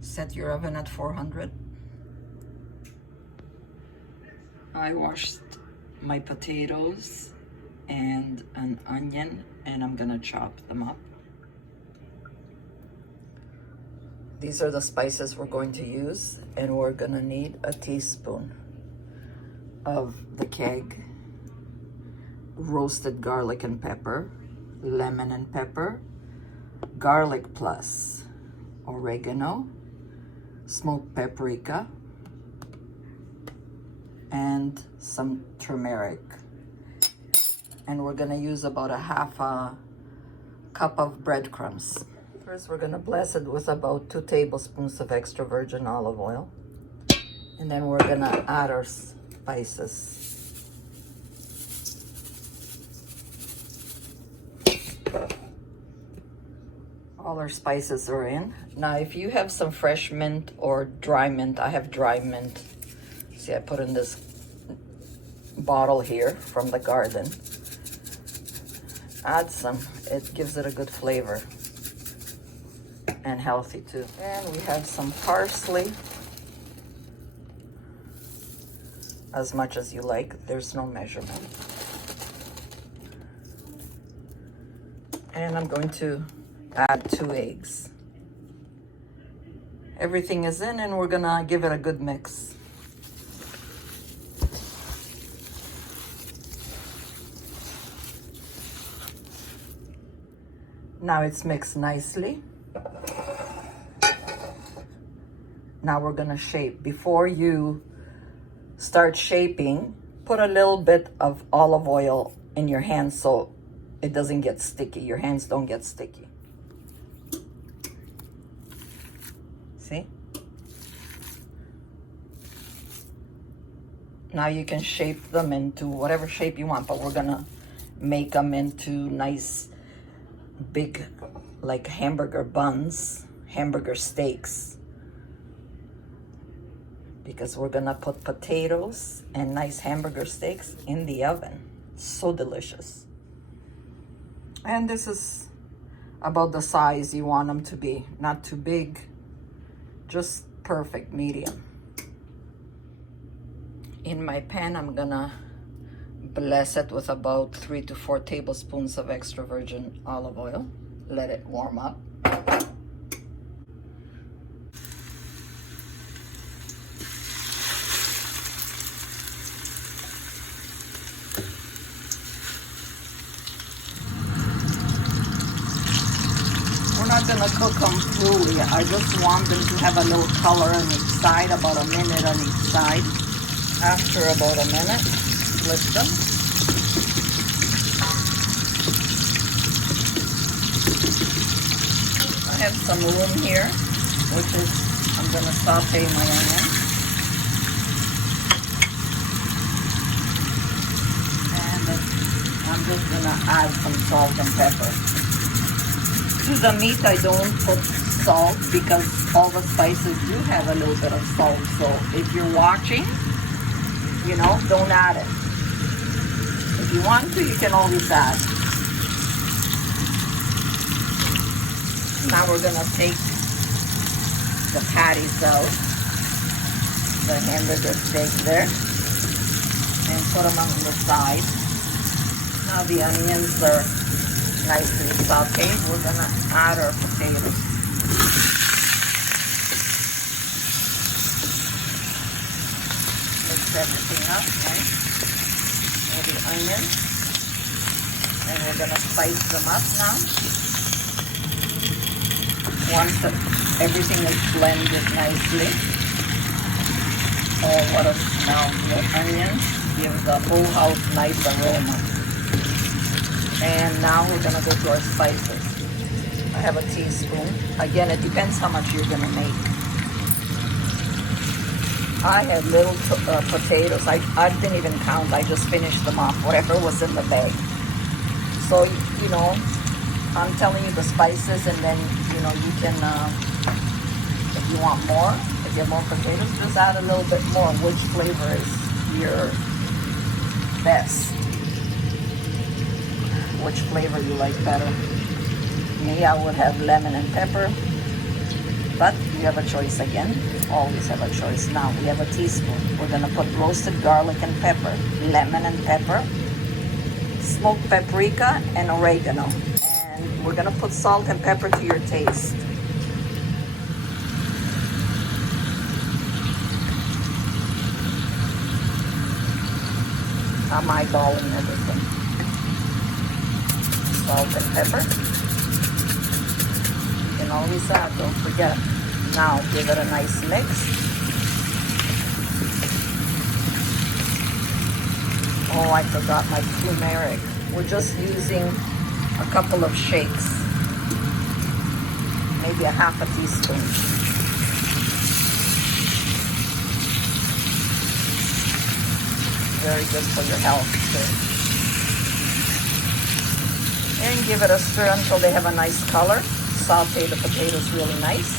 Set your oven at 400. I washed my potatoes and an onion, and I'm gonna chop them up. These are the spices we're going to use, and we're gonna need a teaspoon of the keg, roasted garlic and pepper, lemon and pepper, garlic plus, oregano, smoked paprika, and some turmeric. And we're gonna use about a half a cup of breadcrumbs. First, we're gonna bless it with about 2 tablespoons of extra virgin olive oil. And then we're gonna add our spices. All our spices are in. Now, if you have some fresh mint or dry mint, I have dry mint. See, I put in this bottle here from the garden. Add some, it gives it a good flavor and healthy too. And we have some parsley, as much as you like, there's no measurement. And I'm going to add 2 eggs. Everything is in, and we're gonna give it a good mix. Now it's mixed nicely. Now we're gonna shape. Before you start shaping, put a little bit of olive oil in your hands so it doesn't get sticky. Your hands don't get sticky. See? Now you can shape them into whatever shape you want, but we're gonna make them into nice big, like hamburger buns, hamburger steaks, because we're gonna put potatoes and nice hamburger steaks in the oven. So delicious. And this is about the size you want them to be. Not too big, just perfect medium. In my pan, I'm gonna bless it with about 3 to 4 tablespoons of extra virgin olive oil. Let it warm up. We're not gonna cook them fully. I just want them to have a little color on each side, about a minute on each side. After about a minute, flip them. I have some room here, which is, I'm gonna saute my onion. And I'm just gonna add some salt and pepper. To the meat, I don't put salt because all the spices do have a little bit of salt. So if you're watching, you know, don't add it. If you want to, you can always add. Now we're gonna take the patties out, the hamburger steak there, and put them on the side. Now the onions are nicely sauteed. We're gonna add our potatoes. Mix everything up, right? And the onions. And we're gonna spice them up now. Once everything is blended nicely. Oh, what a smell. The onions give the whole house nice aroma. And now we're gonna go to our spices. I have a teaspoon. Again, it depends how much you're gonna make. I had little potatoes. I didn't even count. I just finished them off, whatever was in the bag. So, you know, I'm telling you the spices, and then, you know, you can, if you want more, if you have more potatoes, just add a little bit more. Which flavor is your best? Which flavor you like better? Me, I would have lemon and pepper. But you have a choice again. Always have a choice. Now we have a teaspoon. We're gonna put roasted garlic and pepper, lemon and pepper, smoked paprika and oregano. And we're gonna put salt and pepper to your taste. I'm eyeballing everything. Salt and pepper. You can always add, don't forget. Now give it a nice mix. Oh, I forgot my turmeric. We're just using a couple of shakes. Maybe a half a teaspoon. Very good for your health too. And give it a stir until they have a nice color. Saute the potatoes really nice.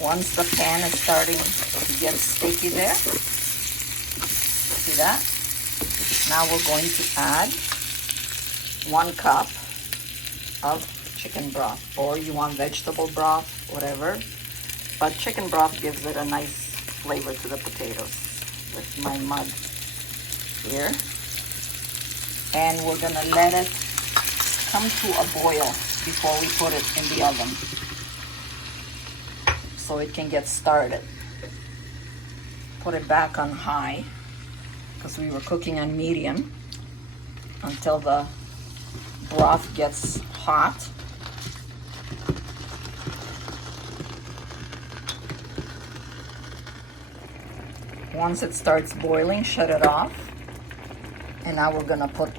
Once the pan is starting to get sticky there, see that? Now we're going to add 1 cup of chicken broth, or you want vegetable broth, whatever. But chicken broth gives it a nice flavor to the potatoes. With my mug here. And we're gonna let it come to a boil before we put it in the oven, so it can get started. Put it back on high because we were cooking on medium until the broth gets hot. Once it starts boiling, shut it off. And now we're gonna put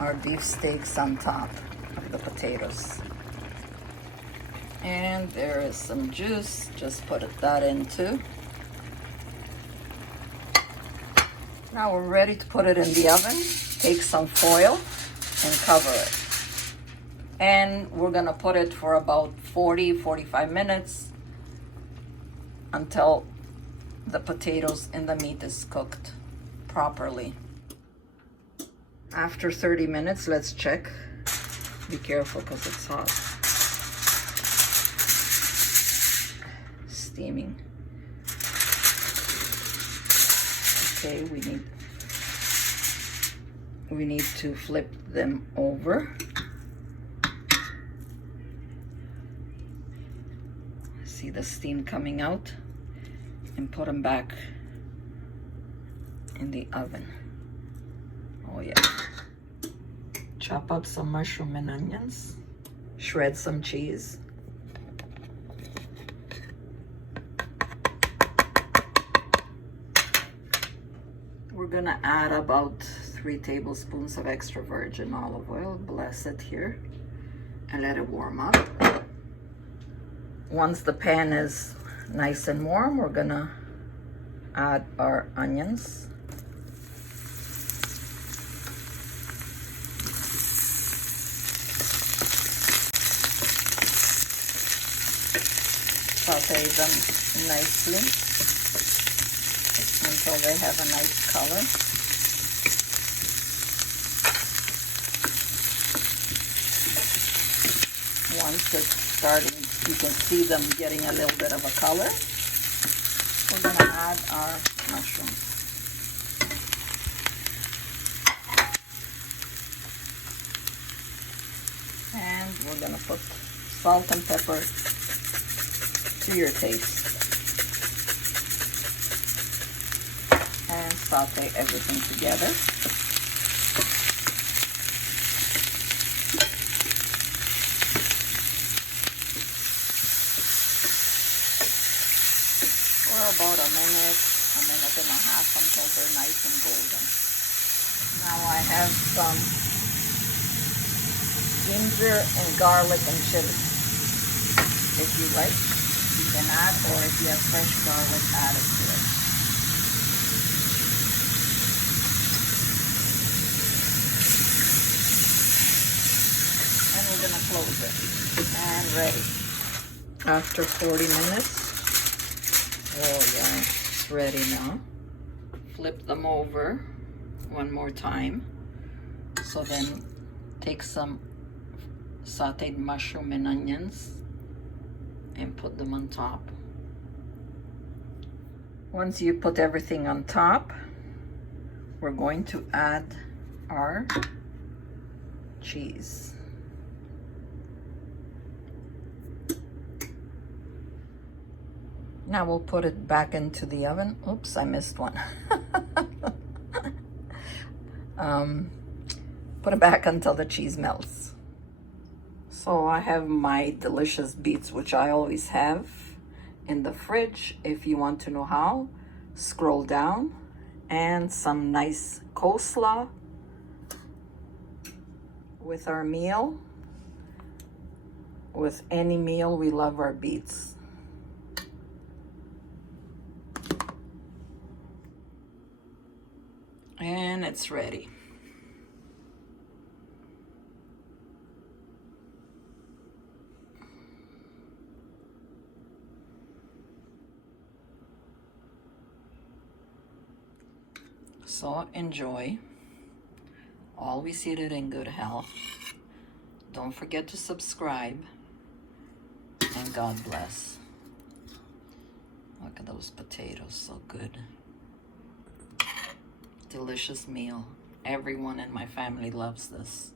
our beef steaks on top of the potatoes. And there is some juice, just put that in too. Now we're ready to put it in the oven. Take some foil and cover it. And we're gonna put it for about 40-45 minutes until the potatoes and the meat is cooked properly. After 30 minutes, let's check. Be careful because it's hot. Steaming. Okay, we need to flip them over. See the steam coming out, and put them back in the oven. Oh yeah. Chop up some mushroom and onions. Shred some cheese. We're gonna add about 3 tablespoons of extra virgin olive oil. Bless it here and let it warm up. Once the pan is nice and warm, we're gonna add our onions. Saute them nicely until they have a nice color. Once it's starting, you can see them getting a little bit of a color. We're gonna add our mushrooms. And we're gonna put salt and pepper to your taste. And saute everything together. For about a minute and a half until they're nice and golden. Now I have some ginger and garlic and chili. If you like, you can add, or if you have fresh garlic, add it to it. And we're gonna close it. And ready. After 40 minutes. Oh yeah, it's ready now. Flip them over one more time. So then take some sauteed mushroom and onions and put them on top. Once you put everything on top, we're going to add our cheese. Now we'll put it back into the oven. Oops, I missed one. Put it back until the cheese melts. So I have my delicious beets, which I always have in the fridge. If you want to know how, scroll down. And some nice coleslaw with our meal. With any meal, we love our beets. And it's ready. So enjoy. Always eat it in good health. Don't forget to subscribe. And God bless. Look at those potatoes, so good. Delicious meal. Everyone in my family loves this.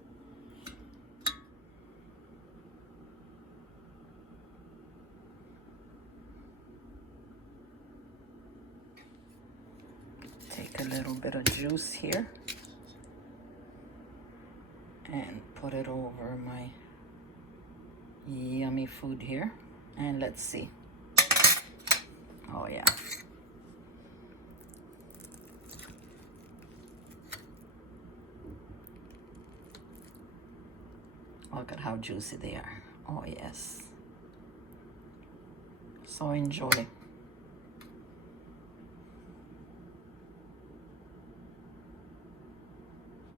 Take a little bit of juice here and put it over my yummy food here. And let's see. Oh yeah. Look at how juicy they are. Oh yes. So enjoy.